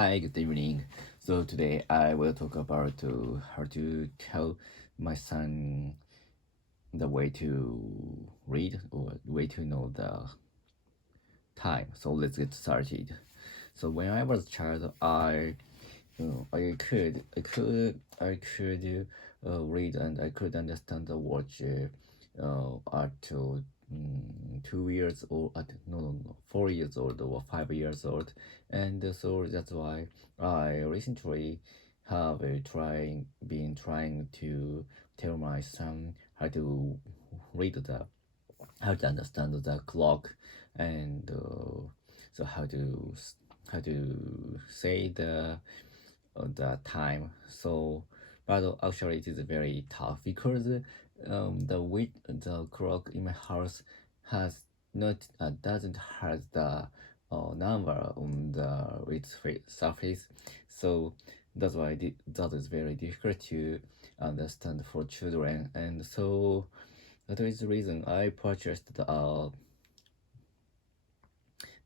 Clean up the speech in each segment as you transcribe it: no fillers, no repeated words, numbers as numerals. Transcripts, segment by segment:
Hi, good evening. So today I will talk about how to tell my son the way to read or way to know the time. So let's get started. So when I was a child, I could read and I could understand the watch up to 2 years old. No, 4 years old or 5 years old, and so that's why I recently have been trying to tell my son how to understand the clock and so how to say the time. So but actually it is very tough because the clock in my house has not doesn't have the number on its surface. So that's why that is very difficult to understand for children. And so that is the reason I purchased the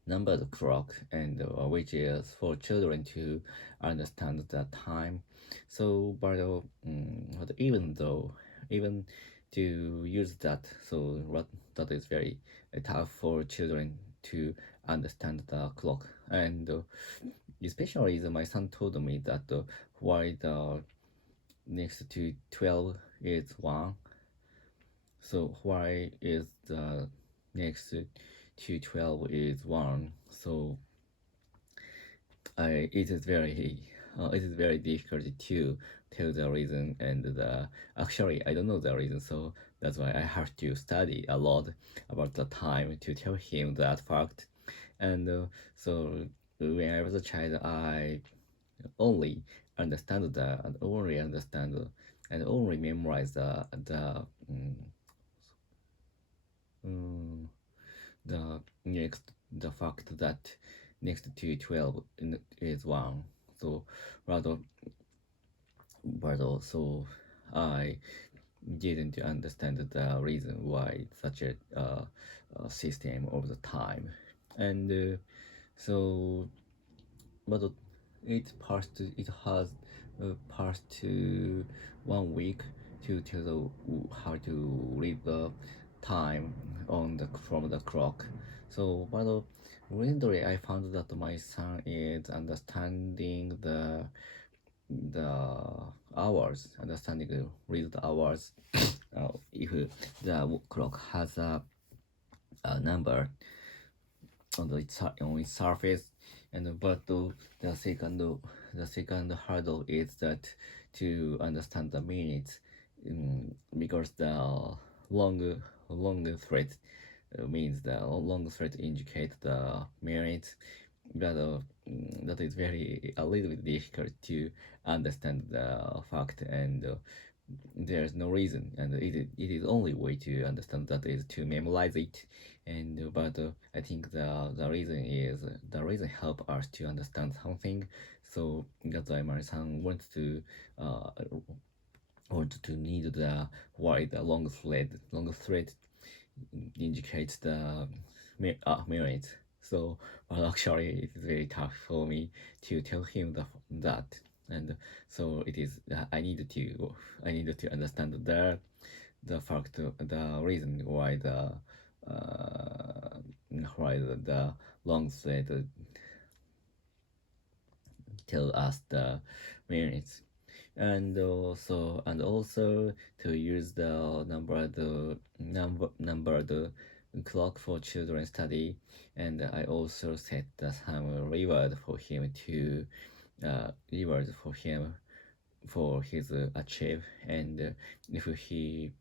numbered clock, and which is for children to understand the time. So, but even to use that, so what that is very tough for children to understand the clock, and especially my son told me that why the next to 12 is 1. So why is the next to 12 is 1? So it is very difficult to tell the reason, and the actually I don't know the reason, so that's why I have to study a lot about the time to tell him that fact. And so when I was a child, I only and only memorize mm, the fact that next to 12 is 1. So rather but also I didn't understand the reason why such system of the time. And so but it has passed to 1 week to tell how to read the time on the from the clock. So but recently I found that my son is understanding the hours, understanding read the hours. If the clock has a number on its surface, and but the second hurdle is that to understand the minutes, because the long long thread means the long thread indicate the minutes, but that is very a little bit difficult to understand the fact. And there's no reason, and it is only way to understand that is to memorize it. And but I think the reason help us to understand something. So that's why my son uh, wants to need the why the long thread indicates the merit. So actually it is very tough for me to tell him that. And so it is I need to understand the fact, the reason why the long thread tell us the minutes. And also to use the numbered clock for children study. And I also set some reward for him for his achieve. And if he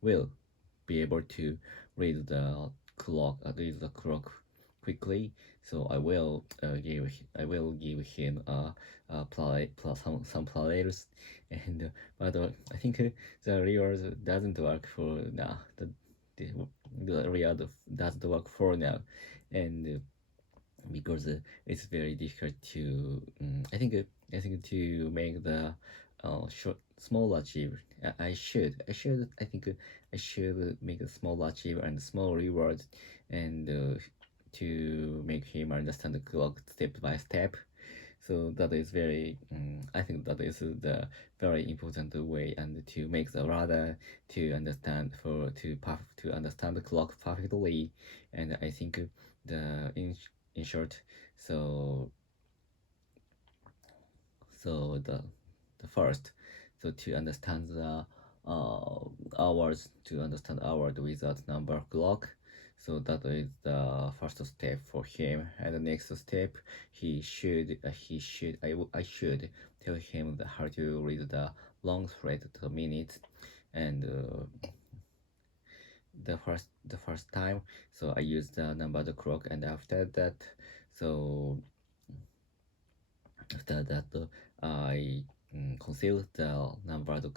will be able to read the clock quickly. So I will give him play plus some players. And but I think the reward doesn't work for now. The, the reward doesn't work for now. And because it's very difficult to I think to make the short small achieve. I think make a small achieve and small reward, and to make him understand the clock step by step. So that is very, I think that is the very important way and to make the radar to understand to understand the clock perfectly. And I think the in short, so the first, so to understand the hours, to understand hours without number clock, so that is the first step for him. And the next step, I should tell him how to read the long thread to minutes. And the first time, so I use the numbered clock. And after that, so after that, I conceal the numbered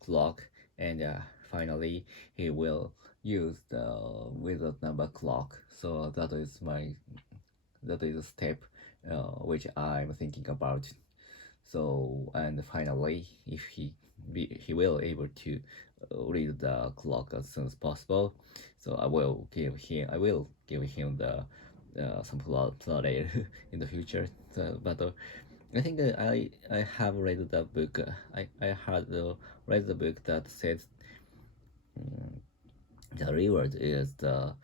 clock. And finally, he will use the without number clock. So that is a step which I'm thinking about. So, and finally, if he will able to read the clock as soon as possible, so I will give him the some play in the future. So, but I think I have read the book. I had read the book that says the reward is the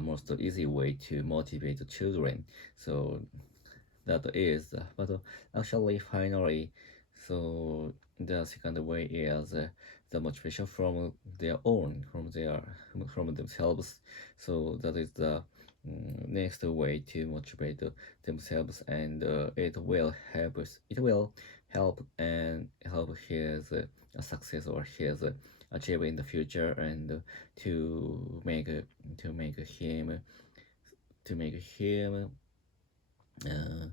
most easy way to motivate the children. So that is, but actually, finally, so the second way is the motivation from their own, from themselves. So that is the next way to motivate themselves. And it will help and help his success or his achieve in the future. And to make to make him to make him uh,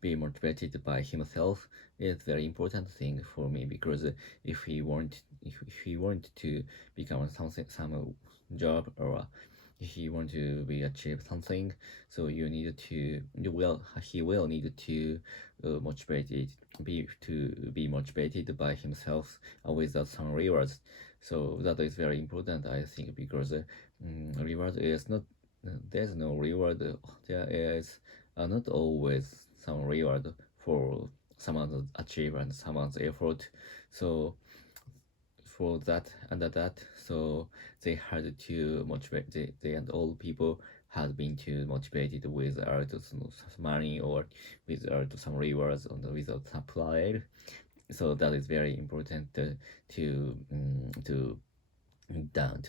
be motivated by himself is very important thing for me. Because if he want to become some job, or if he want to be achieve something, so he will need to motivated be motivated by himself without some rewards. So that is very important, I think. Because reward is not there's no reward. There is not always some reward for someone's achievement, someone's effort. So for that, under that, so they had to motivate. They and all people had been too motivated without some money or without some rewards or without supply. So that is very important to done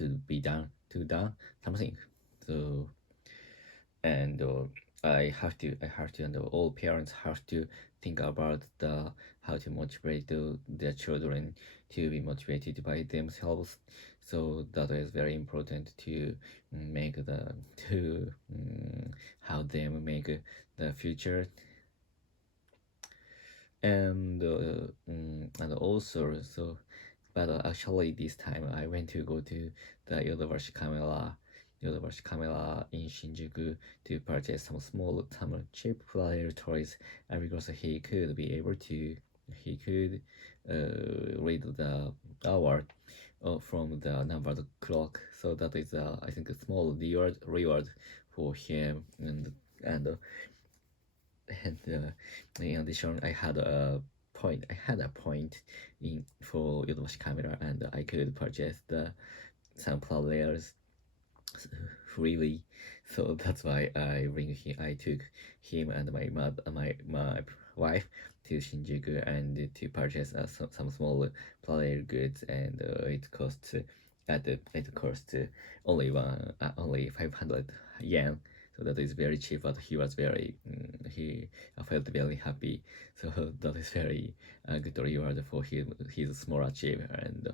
something. So and I have to, and all parents have to think about how to motivate their children to be motivated by themselves. So that is very important to make the to how them make the future. And also, so but actually this time I went to go to the Yodobashi Camera in Shinjuku to purchase some cheap flyer toys. And because he could read the hour from the numbered clock. So that is I think a small reward for him. And in addition, I had a point in for Yodobashi Camera, and I could purchase the some players freely. So that's why I took him and my wife to Shinjuku and to purchase some small player goods. And it cost only 500 yen. So that is very cheap, but he was very he felt very happy. So that is very good reward for his small achievement.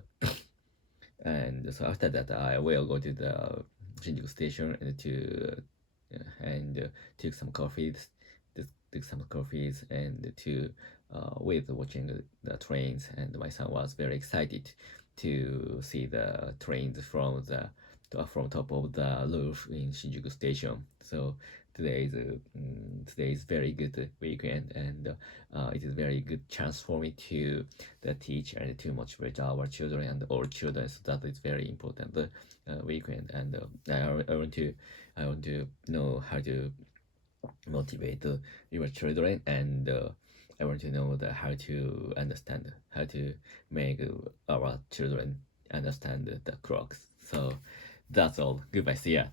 And so after that, I will go to the Shinjuku station and take some coffees, and to with watching the trains. And my son was very excited to see the trains from top of the roof in Shinjuku station. So today is very good weekend. And it is very good chance for me to teach and to motivate our children and all children. So that is very important weekend. And I want to know how to motivate your children, and I want to know how to understand, how to make our children understand the clocks. So that's all. Goodbye. See ya.